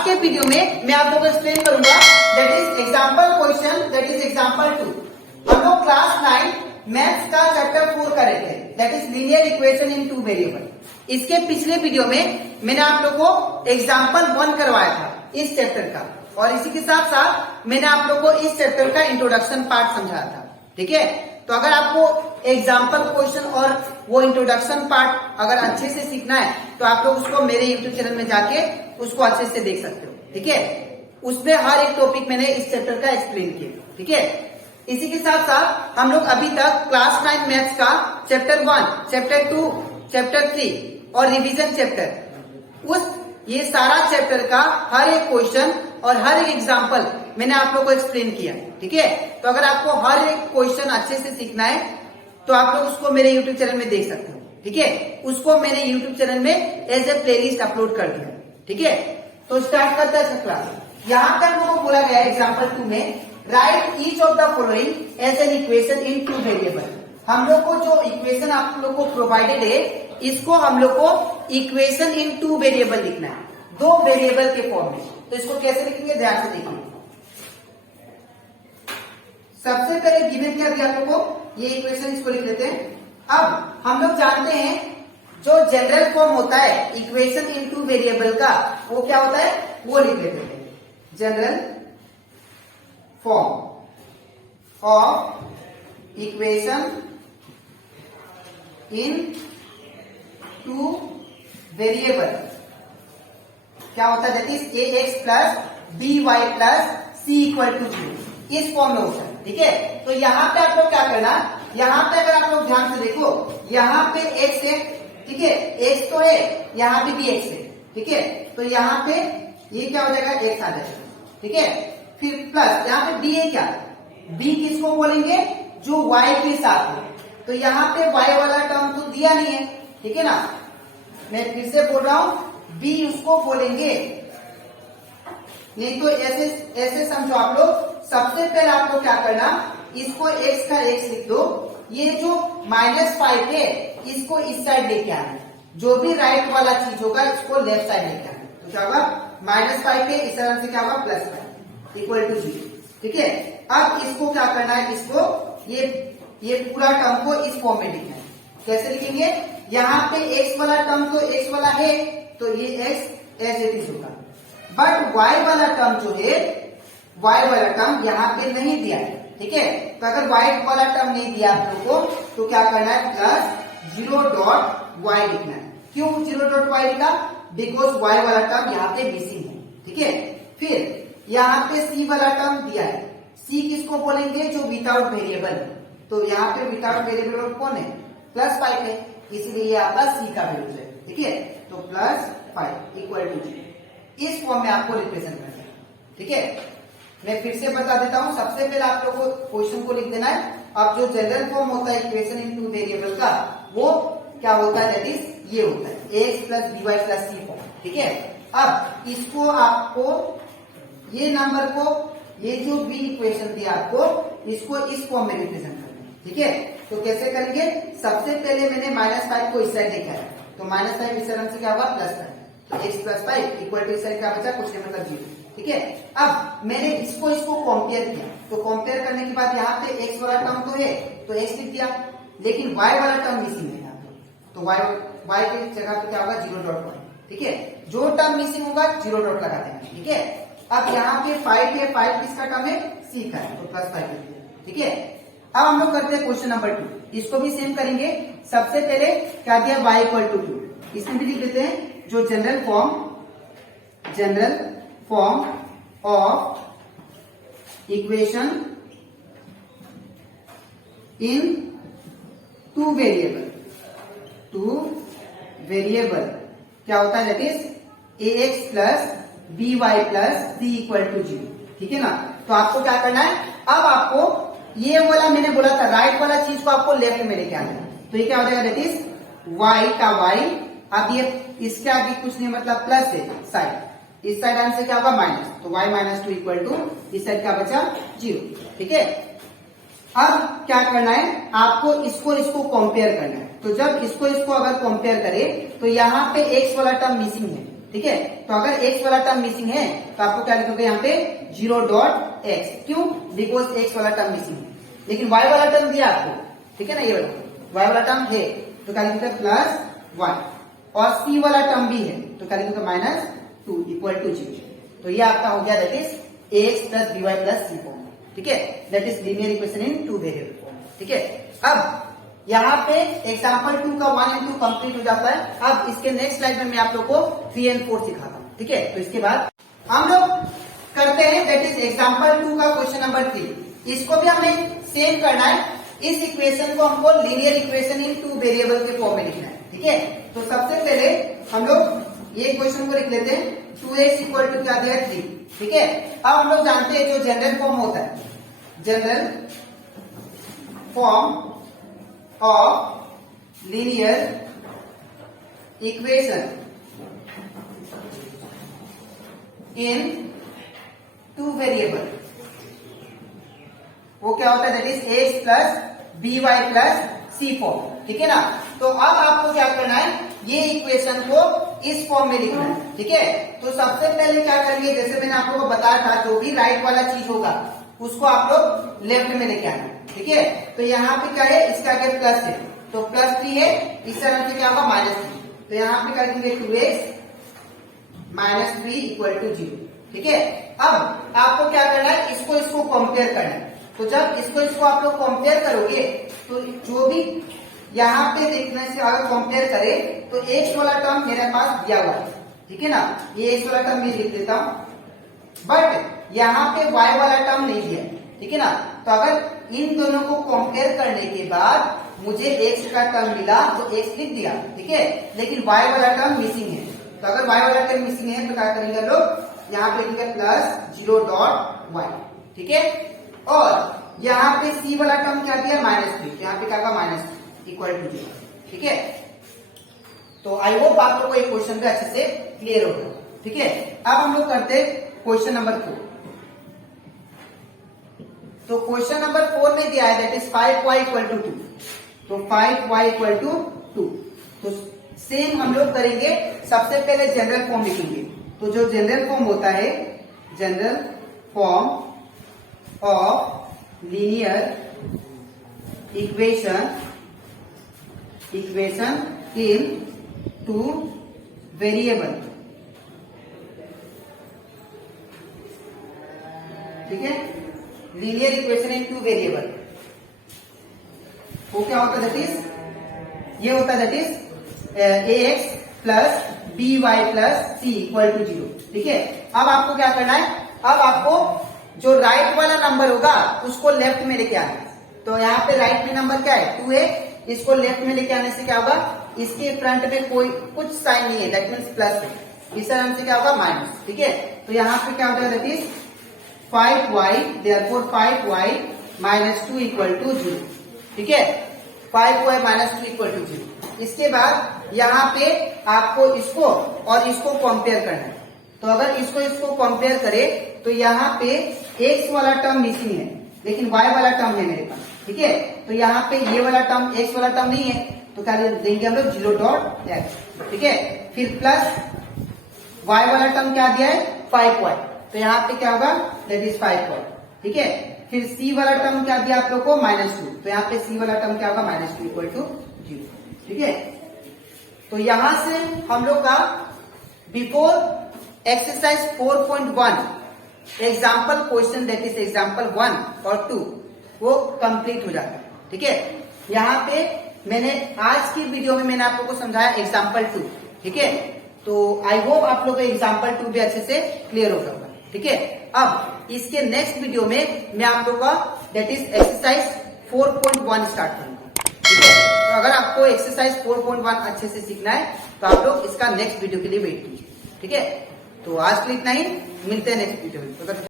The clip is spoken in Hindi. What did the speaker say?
आज के वीडियो में मैं आप लोगों को एक्सप्लेन करूंगा that is example question, that is example 2। हम लोग क्लास 9 मैथ्स का चैप्टर 4 कर रहे थे, that is linear equation in two variable. इसके पिछले वीडियो में मैंने आप लोगों को एग्जांपल 1 करवाया था इस चैप्टर का, और इसी के साथ साथ मैंने आप लोगों को इस चैप्टर का इंट्रोडक्शन पार्ट समझाया था। ठीक है, तो अगर आपको एग्जाम्पल क्वेश्चन और वो इंट्रोडक्शन पार्ट अगर अच्छे से सीखना है तो आप लोग उसको मेरे यूट्यूब चैनल में जाके उसको अच्छे से देख सकते हो। ठीक है, उसमें हर एक टॉपिक मैंने इस चैप्टर का एक्सप्लेन किया। ठीक है, इसी के साथ साथ हम लोग अभी तक क्लास 9 मैथ्स का चैप्टर 1, चैप्टर 2, चैप्टर 3 और रिवीजन चैप्टर, ये सारा चैप्टर का हर एक क्वेश्चन और हर एक एग्जाम्पल मैंने आप लोग को एक्सप्लेन किया। ठीक है, तो अगर आपको हर एक क्वेश्चन अच्छे से सीखना है तो आप लोग उसको मेरे यूट्यूब चैनल में देख सकते हो। ठीक है, उसको मैंने यूट्यूब चैनल में एज ए प्लेलिस्ट अपलोड कर दिया। ठीक है, तो स्टार्ट करते हैं क्लास। यहाँ पर हम लोग को बोला गया है एग्जाम्पल 2 में, write each of the following as an equation in two variable. हम लोग को जो इक्वेशन आप लोग को प्रोवाइडेड है, इसको हम लोग को इक्वेशन इन टू वेरिएबल लिखना है, 2 वेरिएबल के फॉर्म में। तो इसको कैसे लिखेंगे, ध्यान से देखिए। सबसे पहले गिवन क्या दिया आप लोगों को, ये इक्वेशन, इसको लिख लेते हैं। अब हम लोग जानते हैं जो जनरल फॉर्म होता है इक्वेशन इन टू वेरिएबल का, वो क्या होता है, वो लिख लेते हैं। General form of equation in two variable क्या होता है, that is a x plus B Y plus c equal to 0, इस फॉर्म में होता है। ठीक है, तो यहाँ पे आप लोग क्या करना, यहाँ पे अगर आप लोग ध्यान से देखो, यहाँ पे एक्स है। ठीक है, एक्स तो है, यहाँ पे भी एक्स है। ठीक है, तो यहाँ पे ये क्या हो जाएगा, एक्स आ जाएगा। ठीक है, फिर प्लस यहाँ पे बी है, क्या बी किसको बोलेंगे, जो वाई के साथ है। तो यहाँ पे वाई वाला टर्म तो दिया नहीं है। ठीक है ना, मैं फिर से बोल रहा हूं, बी उसको बोलेंगे, नहीं तो ऐसे ऐसे समझो आप लोग। सबसे पहले आपको क्या करना, इसको x का x लिख दो, ये जो -5 है इसको इस साइड लेके आना, जो भी राइट वाला चीज होगा इसको लेफ्ट साइड लेके आना। तो क्या होगा, -5 है, इस तरह से क्या होगा, +5 इक्वल टू 0। ठीक है, अब इसको क्या करना है, इसको ये पूरा टर्म को इस फॉर्म में लिखना है। कैसे लिखेंगे, यहाँ पे x वाला टर्म तो x वाला है, तो ये x एज इट इज होगा, बट y वाला टर्म जो है, y वाला टर्म यहाँ पे नहीं दिया है। ठीक है, तो अगर y वाला टर्म नहीं दिया आप लोगों को तो क्या करना है, प्लस 0.y लिखना है। क्यों 0.y लिखा, बिकॉज y वाला टर्म यहाँ पे मिसिंग है। ठीक है, फिर यहाँ पे c वाला टर्म दिया है, c किसको बोलेंगे, जो विदाउट वेरिएबल। तो यहाँ पे विदाउट वेरिएबल कौन है, +5 है, इसलिए ये आपका c का वैल्यू है। ठीक है, तो +5 इक्वल टू 0, इस फॉर्म में आपको रिप्रेजेंट करना है। ठीक है, मैं फिर से बता देता हूं, सबसे पहले आप लोगों को क्वेश्चन को लिख देना है। अब जो जनरल फॉर्म होता है इक्वेशन इन टू वेरिएबल का, वो क्या होता है, दैट इज ये होता है X plus B Y plus C form. ठीक है, अब इसको आपको ये नंबर को, ये जो बी इक्वेशन दिया आपको, इसको इस फॉर्म में रिप्रेजेंट करना है। ठीक है, तो कैसे करेंगे, सबसे पहले मैंने -5 को इस साइड देखा है, तो -5 इस तरह से क्या होगा, +5, तो x + 5 इक्वल टू इस साइड क्या बचा, कुछ नहीं मतलब 0। ठीक है, अब मैंने इसको कंपेयर किया, तो कंपेयर करने के बाद यहाँ पे x वाला टर्म तो है, तो x लिख दिया, लेकिन y वाला टर्म मिसिंग है यहाँ पे, तो y की जगह पे क्या होगा, 0.1। ठीक है, जो टर्म मिसिंग होगा 0 डॉट लगा देंगे। ठीक है, अब यहाँ पे 5 है, 5 किसका टर्म है, c का है, तो +5 लिख दिया। ठीक है, अब हम लोग करते हैं क्वेश्चन नंबर 2, इसको भी सेम करेंगे। सबसे पहले क्या दिया, y इक्वल टू 2, इसमें भी लिख देते हैं जो general form of equation in two variable क्या होता है, that is a x plus B Y plus c equal to 0। ठीक है ना, तो आपको क्या करना है, अब आपको ये वाला मैंने बोला था, राइट वाला चीज को आपको लेफ्ट में लेके आना है। तो ये क्या हो जाएगा, दैट इज वाई का वाई, अब ये इसके आगे कुछ नहीं, मतलब प्लस है साइड, इस साइड आंसर क्या होगा, माइनस, तो y-2 इक्वल टू इस साइड क्या बचा, 0। ठीक है, अब क्या करना है, आपको इसको कंपेयर करना है। तो जब इसको अगर कंपेयर करें तो यहाँ पे x वाला टर्म मिसिंग है, ठीक है। तो अगर x वाला टर्म मिसिंग है तो आपको क्या लिखोगे यहाँ पे 0.x, क्यों? बिकॉज x वाला टर्म मिसिंग है। लेकिन y वाला टर्म दिया आपको, ठीक है ना, ये वाला y वाला टर्म है तो क्या लिखोगे +1, और c वाला टर्म भी है तो क्या लिखोगे -2 = 0। तो ये आपका हो गया that is ax + by + c form, ठीक है। That is linear equation in 2 variable form, ठीक है। अब यहाँ पे एग्जाम्पल 2 का 1 and 2 कंप्लीट हो जाता है। अब इसके नेक्स्ट स्लाइड में मैं आप लोग को 3 and 4 सिखाता हूँ, ठीक है। तो इसके बाद हम लोग करते हैं दैट इज एग्जाम्पल 2 का क्वेश्चन नंबर 3। इसको भी हमें सेम करना है। इस इक्वेशन को हमको लीनियर इक्वेशन इन 2 वेरिएबल के फॉर्म में लिखना है, ठीक है। तो सबसे पहले हम लोग ये इक्वेशन को लिख लेते हैं 2x = क्या दिया 3, ठीक है। अब हम लोग जानते हैं जो जनरल फॉर्म होता है, general form of linear equation in 2 variable, वो क्या होता है that is x + by + c form, ठीक है ना। तो अब आपको क्या करना है, ये इक्वेशन को इस फॉर्म में लिखना है, ठीक है। तो सबसे पहले क्या करेंगे, जैसे मैंने आप लोगों को बताया था, जो भी राइट वाला चीज होगा उसको आप लोग लेफ्ट में लेके आना, ठीक है। तो यहाँ पे क्या है, इसका आगे प्लस है तो +3 है, इस तरह से क्या होगा -3। तो यहाँ पे कर देंगे 2x - 3 = 0, ठीक है। अब आपको क्या करना है, इसको कंपेयर करना है। तो जब इसको आप लोग कंपेयर करोगे तो जो भी यहाँ पे देखने से अगर कंपेयर करें तो x वाला टर्म मेरे पास दिया हुआ है, ठीक है ना। ये x वाला टर्म मैं लिख देता हूं, बट यहाँ पे y वाला टर्म नहीं दिया, ठीक है ना। तो अगर इन दोनों को कंपेयर करने के बाद मुझे x का टर्म मिला तो x लिख दिया, ठीक है। लेकिन y वाला टर्म मिसिंग है, तो अगर y वाला टर्म मिसिंग है तो क्या करेंगे लोग, यहाँ पे लिखेंगे +0.y, ठीक है। और यहाँ पे c वाला टर्म क्या दिया -3, यहाँ पे क्या होगा -3 = 0, ठीक है। तो आई होप आप लोग को ये क्वेश्चन भी अच्छे से क्लियर होगा, ठीक है। अब हम लोग करते हैं क्वेश्चन नंबर 4। तो क्वेश्चन नंबर 4 में दिया है दैट इज 5y = 2। तो 5y = 2। तो सेम हम लोग करेंगे, सबसे पहले जनरल फॉर्म लिखेंगे। तो जो जनरल फॉर्म होता है, general form of linear equation in 2 variable, ठीक है। लीनियर इक्वेशन इन 2 वेरिएबल वो क्या होता है दैट इज, ये होता है that is ax + by + c = 0, ठीक है। अब आपको क्या करना है, अब आपको जो राइट वाला नंबर होगा उसको लेफ्ट में लेके आना है। तो यहाँ पे राइट में नंबर क्या है 2 है, इसको लेफ्ट में लेके आने से क्या होगा, इसके फ्रंट में कोई कुछ साइन नहीं है, दैट मीन्स प्लस है, इस तरह से क्या होगा माइनस, ठीक है। तो यहाँ पे क्या होता है that is 5y, therefore 5y - 2 = 0, ठीक है। 5y - 2 = 0। इसके बाद यहाँ पे आपको इसको और इसको कंपेयर करना है। तो अगर इसको कंपेयर करें तो यहाँ पे x वाला टर्म मिसिंग है, लेकिन y वाला टर्म है मेरे पास, ठीक है। तो यहाँ पे ये वाला टर्म x वाला टर्म नहीं है, तो क्या देंगे हम लोग 0.x, ठीक है। फिर प्लस y वाला टर्म क्या दिया है 5y, तो यहाँ पे क्या होगा दैट इज 5y, ठीक है। फिर c वाला टर्म क्या दिया आप लोग को -2, तो यहाँ पे c वाला टर्म क्या होगा -2 = 0, ठीक है। तो यहां से हम लोग का before exercise 4.1 example question that is example 1 और 2 वो कंप्लीट हो जाता है, ठीक है। यहाँ पे मैंने आज की वीडियो में मैंने आप लोगों को समझाया एग्जाम्पल 2, ठीक है। तो आई होप आप लोग को एग्जाम्पल 2 भी अच्छे से क्लियर हो सकता है, ठीक है। अब इसके नेक्स्ट वीडियो में मैं आप लोग का दैट इज एक्सरसाइज 4.1 स्टार्ट करूंगा, ठीक है। तो अगर आपको एक्सरसाइज 4.1 अच्छे से सीखना है तो आप लोग इसका नेक्स्ट वीडियो के लिए वेट कीजिए, ठीक है। तो आज के लिए इतना ही, मिलते हैं नेक्स्ट वीडियो में।